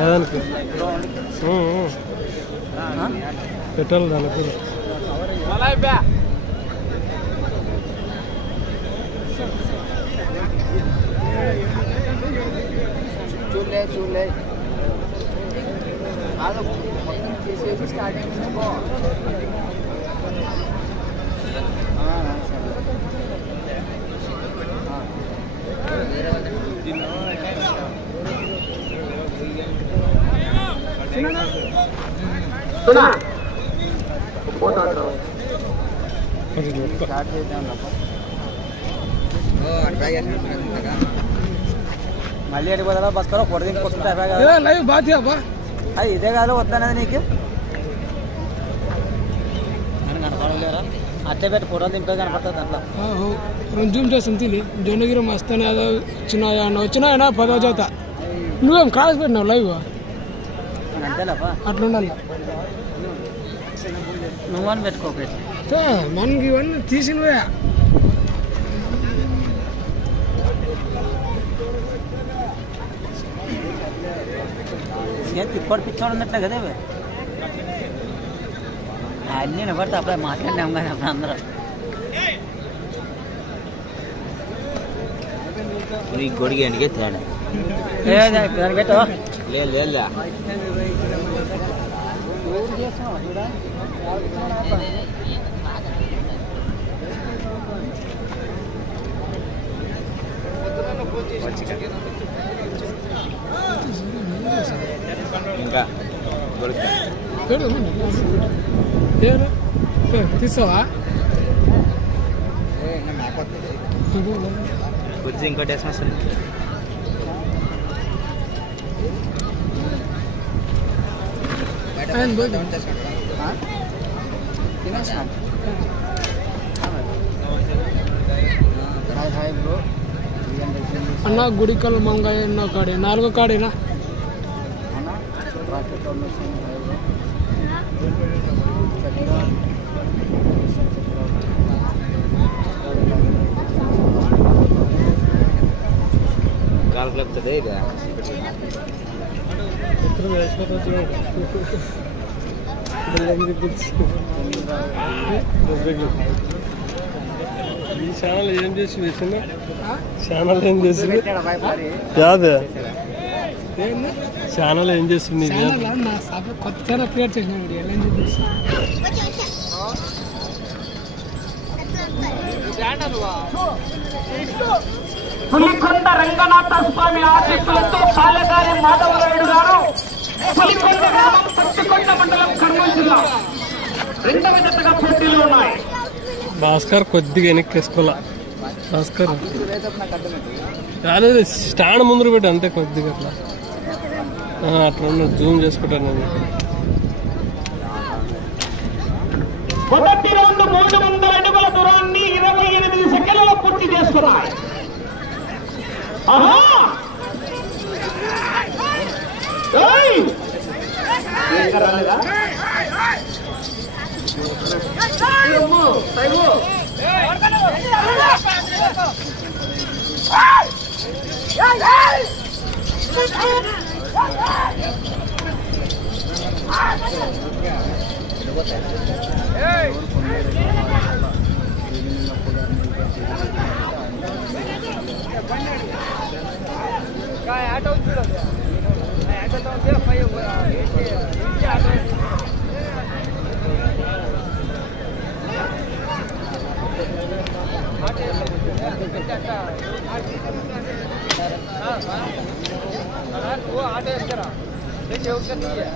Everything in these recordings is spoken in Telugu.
దానికి. పెట్టాలి దానికి. చూడలే చూడలే. తీసేసి స్టార్ట్ అయింది మళ్ళీ ఎడికి పోదా బస్కరో పొడ దింపుకొస్తుంటే అయిపోయా కదా లైవ్ బాధ్యా ఇదే కాదు వద్దనేది నీకు నేను అట్టే పెట్టి ఫోటోలు దింపేది కనపడుతుంది దాంట్లో రెండు జూమ్ చేస్తాం తిని జొన్నగిరి మస్తానే ఏదో వచ్చినాయా అన్న వచ్చినాయనా పదో చేత నువ్వేం క్రాస్ పెట్టినావు లైవ్? అంతేలేపా అట్లా ఉండాలి నువ్వు అని పెట్టుకోకూడదు తో, మనకి ఇవన్నీ తీసినవే. ఏం తిప్పటి పిచ్చోడు ఉన్నట్లే కదా అన్నీ నిలబడితే అప్పుడే మాట్లాడినాం కానీ అప్పుడు అందరం. ఈ గొడిగి ఎండికే తేడా? పెట్టు లేదు లేదు ఇంకా దొరుకుతా ఏడు ఏడు ఏ, తీసావా కొద్ది ఇంకోటి వేసిన వస్తుంది ఆయన పోయి. తినేసినాం హాయ్ హాయ్ బ్రో అన్న గుడికల్ మంగాయ ఎన్నో కాడే నాలుగో కాడేనా కాలు కలుపుతుంది ఇది ఈ ఛానల్ ఏం చేసి వేసింది ఛానల్ ఏం చేసింది పెట్టాడు భయపడి యాదే ఛానల్ ఏం చేసింది కొత్త ఛానల్ క్రియేట్ చేసినాడు ఎలా చూపిస్తా పులికొండ రంగనాథ స్వామి ఆశీస్సులతో పాలగారి మాధవరాయుడు గారు పులికొండ గ్రామం పచ్చికొండ మండలం కర్నూలు జిల్లా. రెండవ జతగా పోటీలు ఉన్నాయి. భాస్కర్ కొద్దిగా వెనక్కి వేసుకోవాలా భాస్కర్. రాలేదు స్టాండ్ ముందు పెట్టి అంతే కొద్దిగా అట్లా. అట్లా జూమ్ చేసుకుంటాను నేను. మొదటి రౌండ్ మూడు వందల అడుగుల దూరాన్ని ఇరవై ఎనిమిది సెకండ్లలో పూర్తి చేసుకున్నాయి. ఆహా!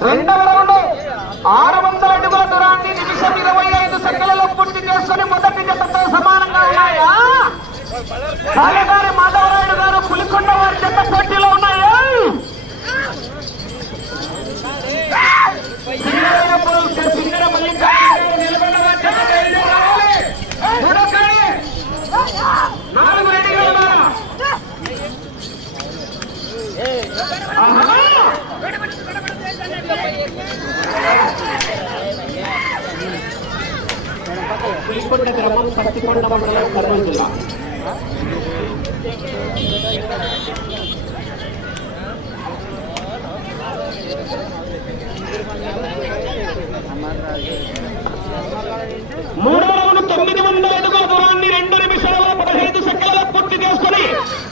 రెండవ రౌండ్ ఆరు వందల అడుగుల దూరాన్ని నిమిషం ఇరవై ఐదు సెకండ్లలో పూర్తి చేసుకుని మొదటి జతతో సమానంగా ఉన్నాయా? కాళగారి మాధవరాయుడు గారు పులికొండ వారి చెత్త పోటీలో ఉన్నాయా? సింగరయ్యపురం సింగర గారు ఆహా! పులికొండ గ్రామం పత్తికొండ మండలం కర్నూలు జిల్లా. మూడు రౌండ్ తొమ్మిది వందల అడుగుల దూరాన్ని రెండు నిమిషాల పదహైదు సెకండ్ల పూర్తి చేసుకుని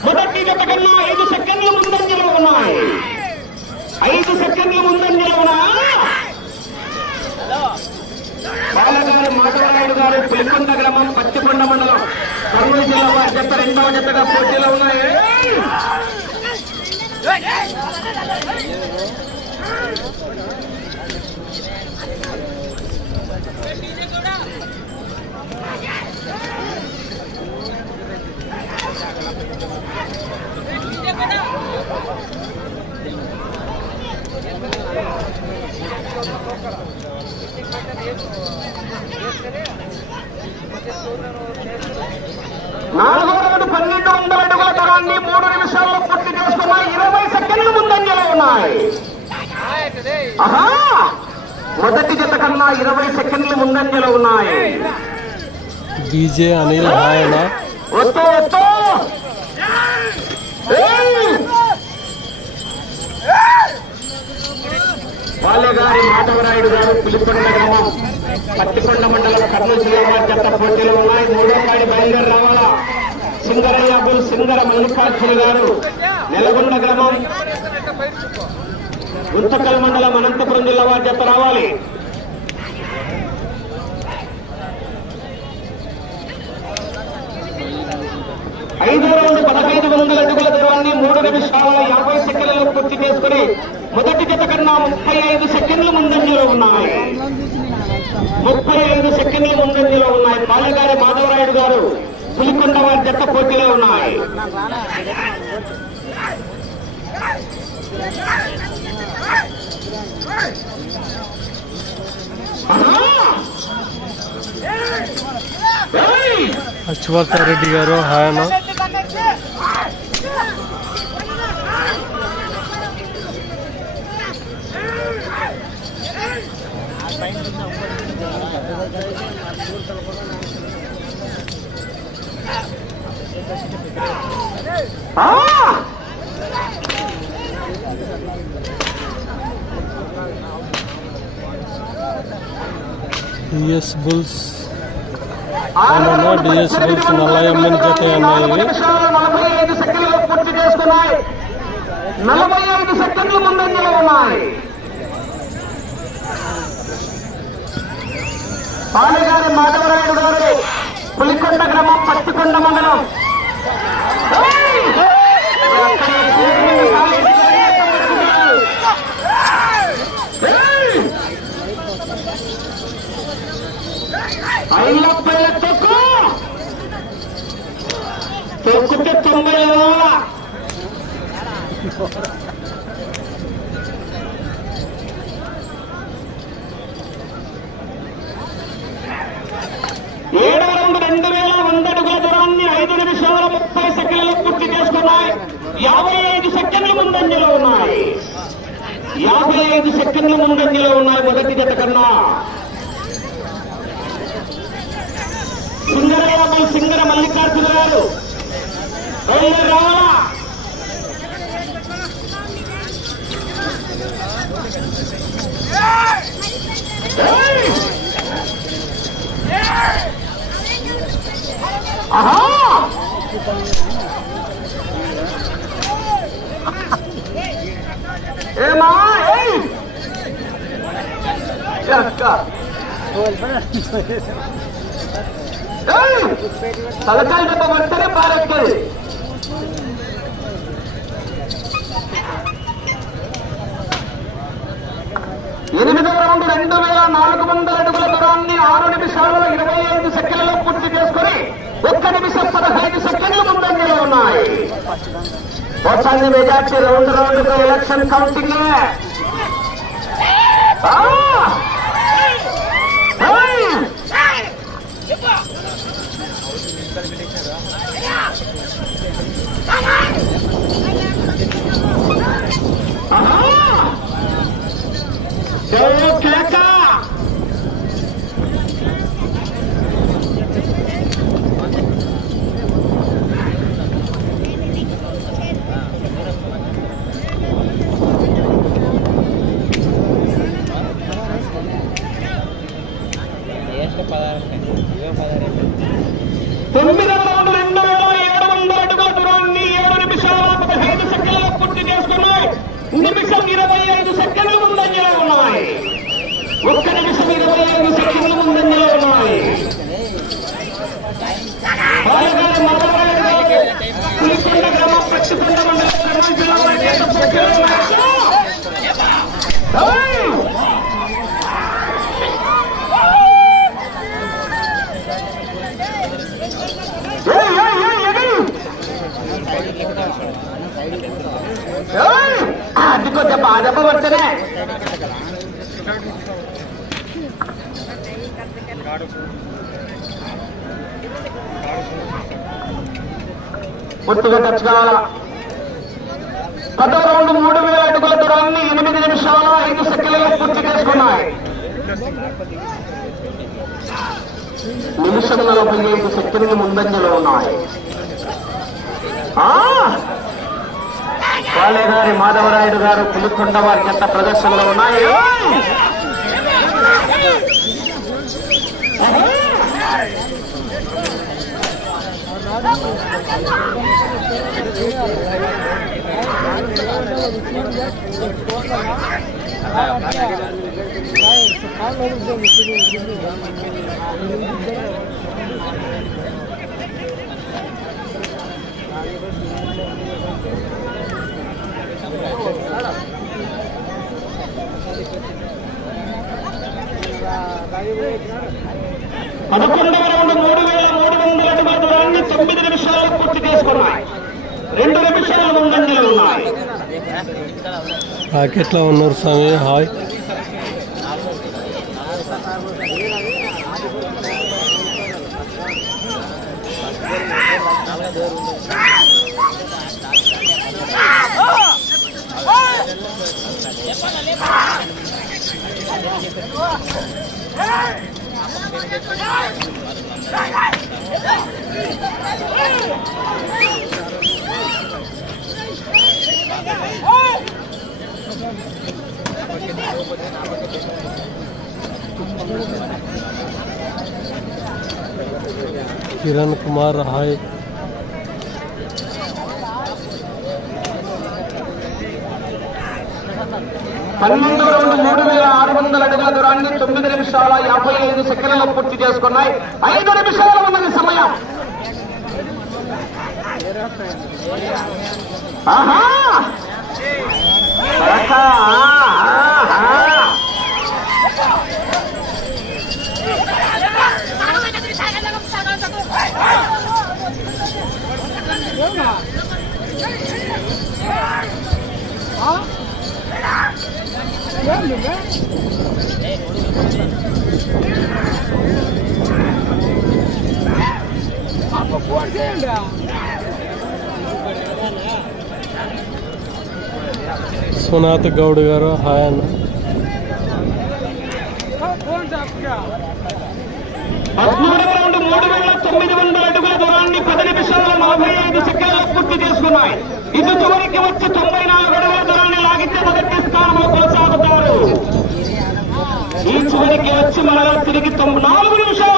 మొదటి జత కన్నా ఐదు సెకండ్ల ముందంజలో ఉన్నాయి ఐదు సెకండ్ల ముందంజలో ఉన్నాయి. బాలగారు మాధవరాయుడు గారు పెళ్ళికొండ గ్రామం పచ్చికొండ మండలం. కర్నూలు జిల్లా వారి జత రెండవ జతగా పోటీలో ఉన్నాయి? నాలుగో రౌండ్ పన్నెండు వందల అడుగుల దూరాన్ని మూడు నిమిషాల్లో పూర్తి చేసుకున్న ఇరవై సెకండ్లు ముందంజలో ఉన్నాయి. ఆహా! మొదటి జత కన్నా ఇరవై సెకండ్లు ముందంజలో ఉన్నాయి. డీజే అనిల్ ఆయన వస్తూ వస్తూ ఏయ్! బాల్యగారి మాధవరాయుడు గారు పులికొండ గ్రామం పత్తికొండ మండలం కర్నూలు జిల్లా వారి పోటీలు ఉన్నాయి. మూడో కాడి బయలుదేరి రావాలా? సుందరయ్య బుల్ సింగర మల్లికార్జున గారు. నెలగొండ గ్రామం. గుంతకల్ మండలం అనంతపురం జిల్లా వారి జత రావాలి. ఐదో రౌండ్ పదహైదు వందల అడుగుల దూరాన్ని మూడు నిమిషాల యాభై సెకండ్లలో పూర్తి చేసుకుని మొదటి జత కన్నా ముప్పై ఐదు సెకండ్ల ముందంజలో ఉన్నాయి. ముప్పై ఐదు సెకండ్ల ముందంజలో ఉన్నాయి పాలగారి మాధవరాయుడు గారు పులికొండ వారి జట్ట పోటీలో ఉన్నాయి ఆహా! గారు ఆయన డిఎస్ బుల్స్ డిఎస్ బుల్స్ జత ఉన్నాయి. నలభై ఐదు సెకండ్లు ముందంజలో ఉన్నాయి పాలగారి మాధవరాయుడు గారు పులికొండ గ్రామం పత్తికొండ మండలం. ఐలప్పయ్య తొక్కు. తొక్కితే తొంభై ఏళ్ళ ఏడవ రౌండ్ రెండు వేల వంద అడుగుల దూరాన్ని ఐదు నిమిషాల ముప్పై సెకండ్లు పూర్తి చేసుకున్నాయి యాభై ఐదు సెకండ్లు ముందంజలో ఉన్నాయి. యాభై ఐదు సెకండ్లు ముందంజలో ఉన్నాయి మొదటి జత కన్నా. సింగరయ్య సింగర మల్లికార్జున గారు. రావాలా? ఏమా? ఏ అక్క తలకాయ డబ్బ పడితేనే పారేస్తుంది ఎనిమిదవ రౌండ్ రెండు వేల నాలుగు వందల అడుగుల దూరాన్ని ఆరు నిమిషాలలో ఇరవై ఐదు సెకండ్లలో పూర్తి చేసుకుని ఒక్క నిమిషం పదహైదు సెకండ్లు ముందంజలో ఉన్నాయి. వస్తుంది majority round round election counting. పాలకులు శక్తులు ముందంజలో ఉన్నాయి పాలకాల పూర్తిగా టచ్ కావాలా పదో రౌండ్ మూడు వేల అడుగుల దూరాన్ని ఎనిమిది నిమిషాల ఐదు సెకండ్లలో పూర్తి చేసుకున్నాయి. నిమిషం నలభై ఐదు సెకండ్లు ముందంజలో ఉన్నాయి. ఆ! పాలేగారి మాధవరాయుడు గారు పులికొండ వారి చెత్త ప్రదర్శనలో ఉన్నాయి. పదకొండవ రౌండ్ మూడు వేల మూడు వందల అడుగుల దూరాన్ని తొమ్మిది నిమిషాలు పూర్తి చేసుకున్నాయి రెండు నిమిషాల ముందంజలు ఉన్నాయి ప్యాకెట్లో ఉన్నారు స్వామి హాయ్ కిరణ్ కుమార్ హాయ్ పన్నెండు రెండు మూడు వేల ఆరు వందల అడుగుల దూరాన్ని తొమ్మిది నిమిషాల యాభై ఐదు సెకండ్లలో పూర్తి చేసుకున్నాయి. ఐదు నిమిషాలు ఉన్నది సమయం. ఆహా! ఆహా, ఆహా. ఫోన్ చేయండి విశ్వనాథ్ గౌడ్ గారు హాయ్ అన్న. తొమ్మిది వందల అడుగుల దూరాన్ని పది నిమిషాల నలభై ఐదు సెకండ్లు పూర్తి చేసుకున్నాయి. ఇది చివరికి వచ్చి తొంభై నాలుగు అడుగుల దూరాన్ని లాగితే మొదటి స్థానంలో కొనసాగుతారు. ఈ చివరికి వచ్చి మరలా తిరిగి నాలుగు నిమిషాలు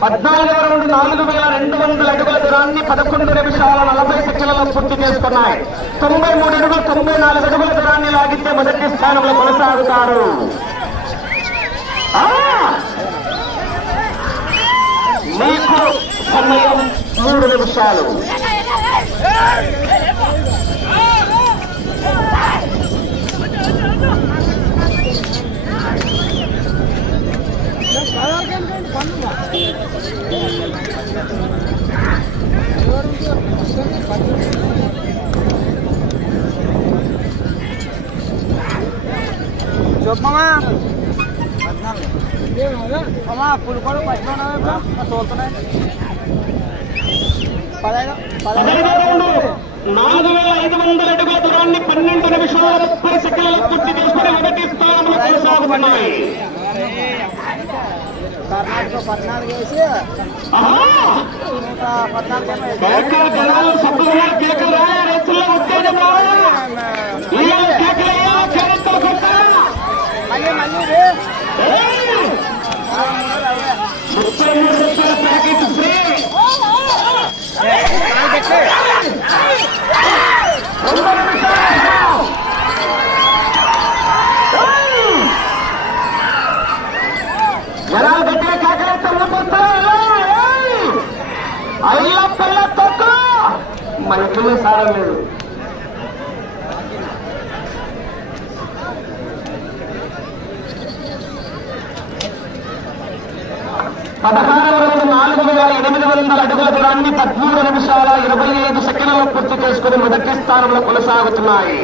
పద్నాలుగు రౌండ్ నాలుగు వేల రెండు వందల అడుగుల దూరాన్ని పదకొండు నిమిషాల నలభై సెకండ్లలో పూర్తి చేసుకున్నాయి తొంభై మూడు అడుగులు తొంభై నాలుగు అడుగుల దూరాన్ని లాగితే మొదటి స్థానంలో కొనసాగుతారు. ఆ! మీకు సమయం మూడు నిమిషాలు. చూపమా అమ్మా పులికోడు పచ్చిగా చూస్తున్నాయి పదహైదు నాలుగు వేల ఐదు వందల అడుగుల దూరాన్ని పన్నెండు నిమిషాల ముప్పై సెకండ్ల పూర్తి చేసుకుని మొదటి స్థానంలో కొనసాగుతున్నాయి కర్ణాటక పద్నాలుగు వేసి నూట పద్నాలుగు కేకలు సభ్యులు కేకలు రైతుల్లో ఉత్తేజం రావాలా? ఎక్కడో సారం లేదు. పదహారు వరకు నాలుగు వేల ఎనిమిది వందల అడుగుల దూరాన్ని పద్మూడు నిమిషాల ఇరవై ఐదు సెకండ్లలో పూర్తి చేసుకుని మొదటి స్థానంలో కొనసాగుతున్నాయి.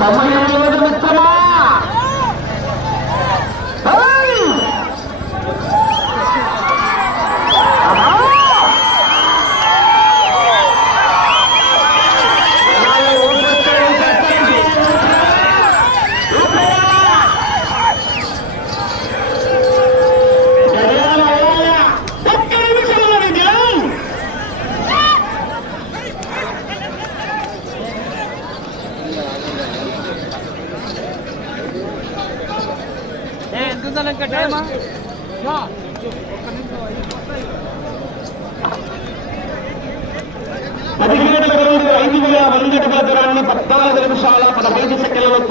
సమయం లేదు మిత్రమా!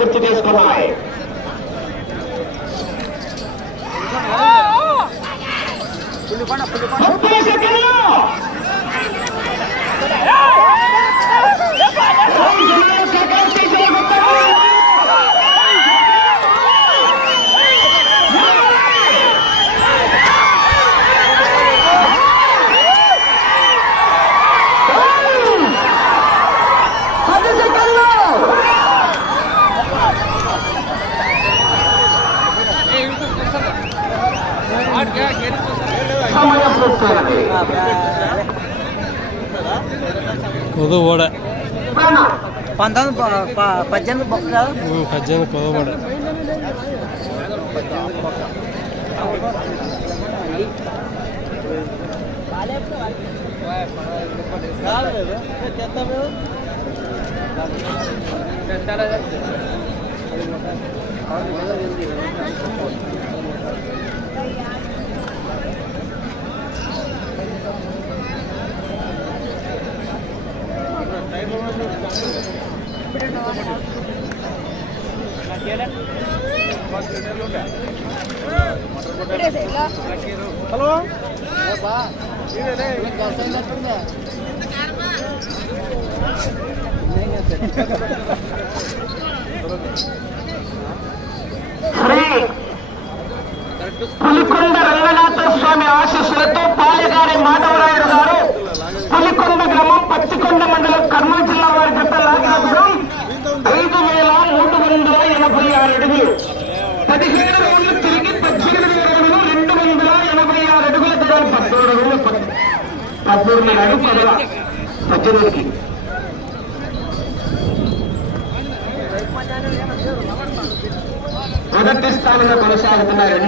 పూర్తి చేసుకున్నాయి ముప్పై సెకండ్లు పది సెకండ్లు సమయం పూర్తయినది కొదవడ ప్రాణ పంతొమ్మిది ప- ప- పద్దెనిమిది బొక్క కాదు? పద్దెనిమిది కొదవడ శ్రీ పులికొండ రంగనాథ స్వామి ఆశీస్సులతో పాలెగారి మాధవరాయుడు గారు పులికొండ గ్రామం పత్తికొండ మండలం కర్నూలు జిల్లా వారి జత లాగిన దూరం ఐదు వేల మూడు వందల ఎనభై ఆరు అడుగులు పదిహేడు రోజులు తిరిగి పద్దెనిమిది అడుగులు రెండు వందల ఎనభై ఆరు అడుగుల దూరం పద్దెనిమిది అడుగులు పద్దెనిమిది అడుగు పదవ పద్దెనిమిదికి. మొదటి స్థానంలో కొనసాగుతున్న రెండు